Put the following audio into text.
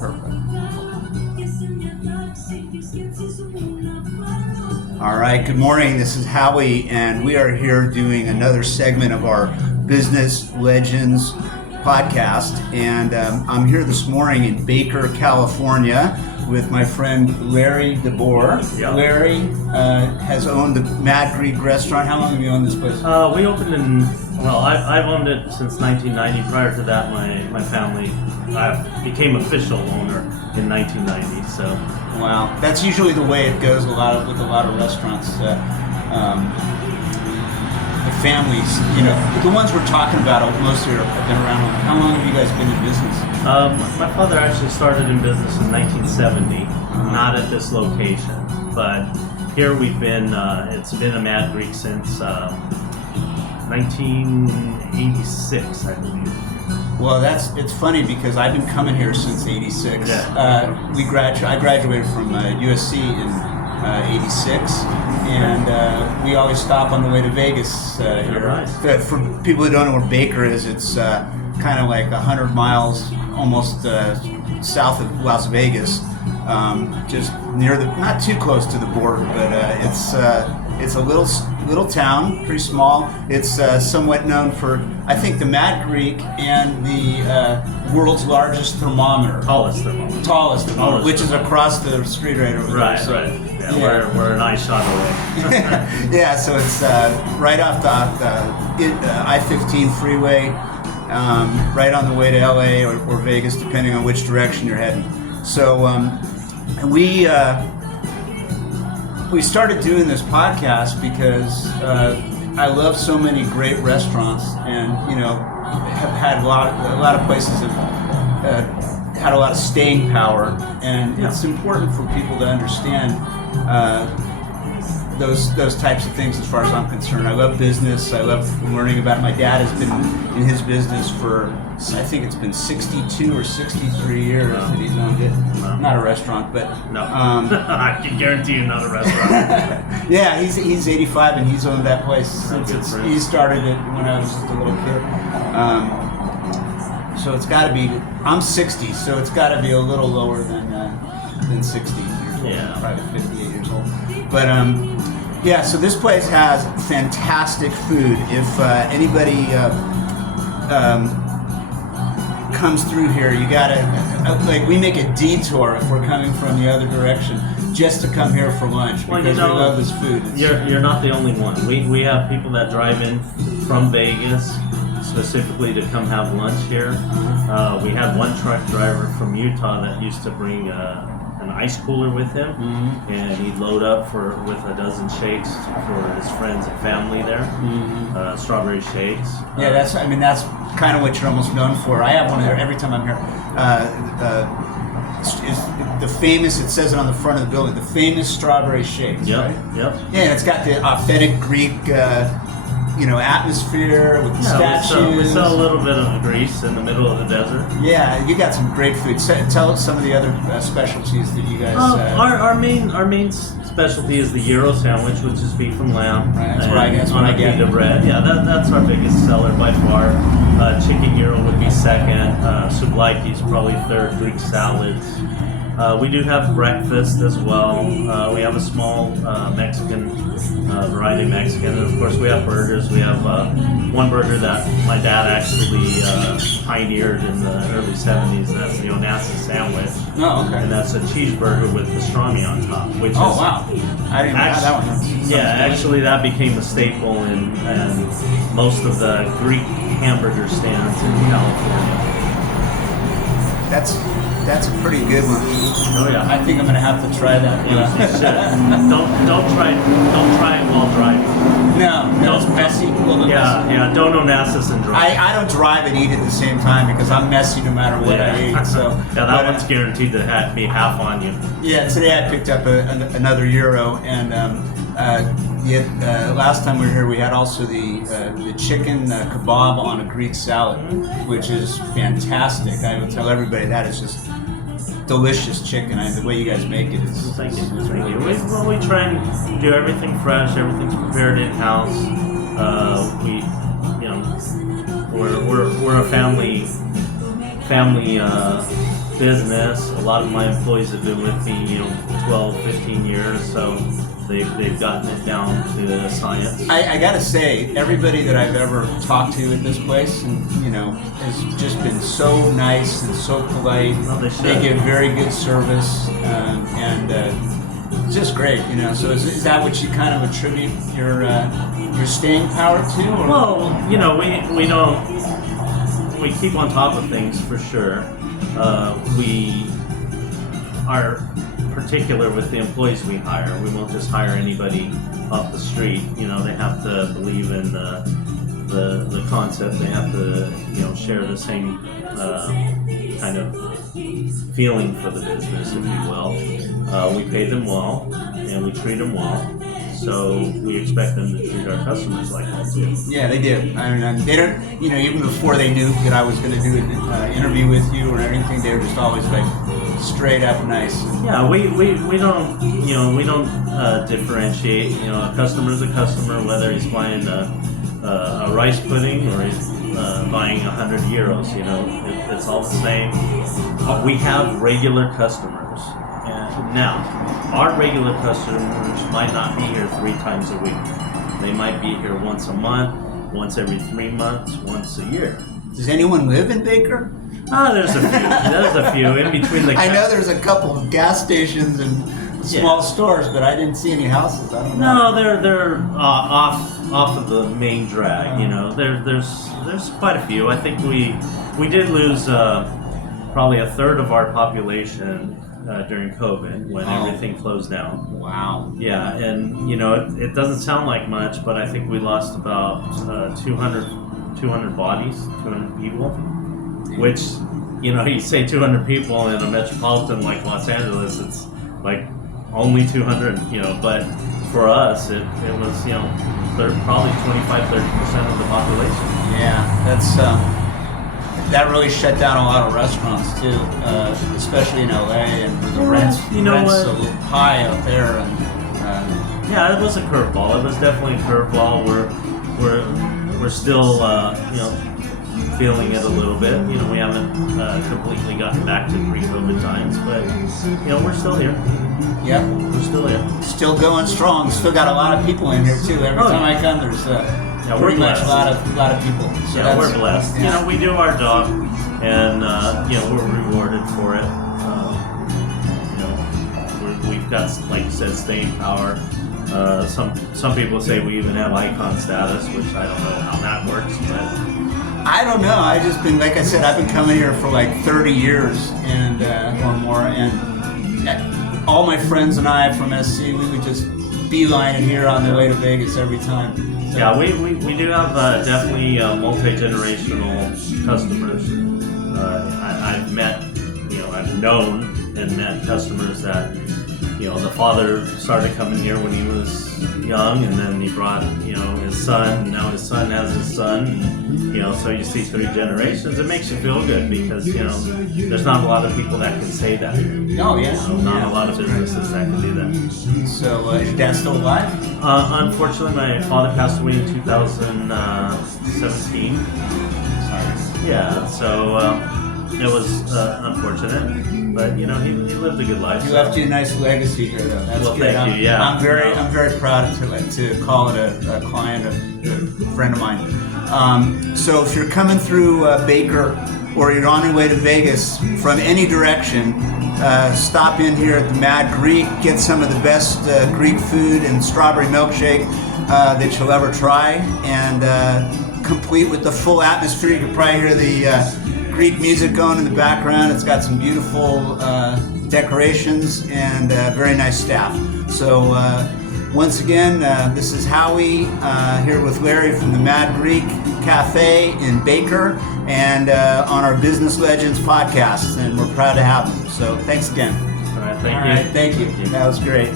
Perfect. All right, good morning. This is Howie, and we are here doing another segment of our Business Legends podcast. And I'm here this morning in Baker, California, with my friend Larry DeBoer. Yep. Larry has owned the Mad Greek restaurant. How long have you owned this place? We opened I've owned it since 1990. Prior to that, my family became official owner in 1990. So, wow, that's usually the way it goes with a lot of restaurants. The families, the ones we're talking about, most of them have been around. How long have you guys been in business? My father actually started in business in 1970, not at this location, but here we've been. It's been a Mad Greek since 1986, I believe. Well, it's funny because I've been coming here since '86. Yeah. I graduated from USC in '86, and we always stop on the way to Vegas here. Right. For people who don't know where Baker is, it's kind of like 100 miles, almost south of Las Vegas, just near not too close to the border, but it's a little town, pretty small. It's somewhat known for, I think, the Mad Greek and the world's largest thermometer. Tallest thermometer. Which is across the street right over there. Right, right. Yeah. We're an eye shot away. Yeah, so it's right off the I-15 freeway, right on the way to LA or Vegas, depending on which direction you're heading. So we started doing this podcast because I love so many great restaurants, and have had a lot of places have had a lot of staying power, and it's important for people to understand those types of things. As far as I'm concerned, I love business. I love learning about it. My dad has been in his business for, I think it's been 62 or 63 years that he's owned it. Not a restaurant, but no. I can guarantee you not a restaurant. Yeah, he's 85 and he's owned that place since he started it when I was just a little kid. So it's got to be. I'm 60, so it's got to be a little lower than 60 years old. Yeah, probably 58 years old. But yeah. So this place has fantastic food. If anybody comes through here, you gotta we make a detour if we're coming from the other direction just to come here for lunch because we love this food. You're not the only one. We have people that drive in from Vegas specifically to come have lunch here. We had one truck driver from Utah that used to bring an ice cooler with him, and he'd load up with a dozen shakes for his friends and family there. Strawberry shakes. Yeah, that's kind of what you're almost known for. I have one there every time I'm here. It's the famous, it says it on the front of the building, the famous strawberry shakes. Yep, right? yep. Yeah, it's got the authentic Greek atmosphere with the statues. We sell a little bit of Greece in the middle of the desert. Yeah, you got some great food. Tell us some of the other specialties that you guys. Our main specialty is the gyro sandwich, which is beef and lamb. Right, that's what I get. Pita bread. Yeah, that's our biggest seller by far. Chicken gyro would be second. Souvlaki is probably third. Greek salads. We do have breakfast as well. We have a small Mexican variety of Mexican, and of course we have burgers. We have one burger that my dad actually pioneered in the early 70s. That's the Onassis sandwich. Oh, okay. And that's a cheeseburger with pastrami on top. Which wow! I didn't know that one. Actually that became a staple in most of the Greek hamburger stands in California. That's a pretty good one. Oh yeah. I think I'm gonna have to try that. You should. Don't try it while driving. No, it's messy. Yeah. Don't Onassis and drive. I don't drive and eat at the same time because I'm messy no matter what I eat. So that one's guaranteed to be half on you. Yeah. Today I picked up another gyro, and last time we were here we had also the chicken kebab on a Greek salad, which is fantastic. I will tell everybody that is just delicious chicken. The way you guys make it is. Thank you. We try and do everything fresh. Everything's prepared in house. We're a family business. A lot of my employees have been with me, 12, 15 years, so they've gotten it down to science. I gotta say, everybody that I've ever talked to at this place, and has just been so nice and so polite. Well, they should. They give very good service, and it's just great. So is that what you kind of attribute your staying power to? Or? Well, we keep on top of things for sure. We are particular with the employees we hire. We won't just hire anybody off the street. They have to believe in the concept. They have to share the same kind of feeling for the business, if you will. We pay them well and we treat them well. So we expect them to treat our customers like that too. Yeah, they do. I mean, they don't. Even before they knew that I was going to do an interview with you or anything, they were just always like straight up nice. Yeah, we don't differentiate. A customer's a customer, whether he's buying a rice pudding or he's buying 100 euros. It's all the same. We have regular customers. Now, our regular customers might not be here 3 times a week. They might be here once a month, once every 3 months, once a year. Does anyone live in Baker? There's a few. There's a few in between the. I know there's a couple of gas stations and small stores, but I didn't see any houses. I don't know. No, they're off of the main drag. There's quite a few. I think we did lose probably a third of our population. During COVID, when everything closed down. Wow. Yeah, and it doesn't sound like much, but I think we lost about 200 bodies, 200 people, which, you say 200 people in a metropolitan like Los Angeles, it's like only 200, but for us, it was, probably 25-30% of the population. Yeah, that's that really shut down a lot of restaurants too, especially in LA, and the rents so high out there. And yeah, it was a curveball. It was definitely a curveball. We're still feeling it a little bit. We haven't completely gotten back to pre-COVID times, but we're still here. Yeah, we're still here. Still going strong. Still got a lot of people in here too. Every time I come, there's pretty much a lot of people. So yeah, we're blessed. Yeah. We do our job, and we're rewarded for it. We've got, like you said, staying power. Some people say we even have icon status, which I don't know how that works, but. I don't know. I just been, like I said, I've been coming here for like 30 years and or more, and all my friends and I from SC, we would just beeline it here on the way to Vegas every time. So. Yeah, we do have definitely multi-generational customers. I've met, I've known and met customers that, the father started coming here when he was young, and then he brought, his son, and now his son has his son, and, so you see 3 generations. It makes you feel good because, there's not a lot of people that can say that. Oh, yeah. Not a lot of businesses that can do that. So, is your dad still alive? Unfortunately, my father passed away in 2017. Sorry. Yeah, so it was unfortunate. But he lived a good life. He left you a nice legacy here, though. That's well, good. Thank you. Yeah, I'm very proud to call it a client, a friend of mine. So if you're coming through Baker, or you're on your way to Vegas from any direction, stop in here at the Mad Greek, get some of the best Greek food and strawberry milkshake that you'll ever try, and complete with the full atmosphere. You can probably hear the Greek music going in the background. It's got some beautiful decorations and very nice staff. So once again, this is Howie here with Larry from the Mad Greek Cafe in Baker, and on our Business Legends podcast, and we're proud to have them. So thanks again. All right, thank you. Thank you. That was great.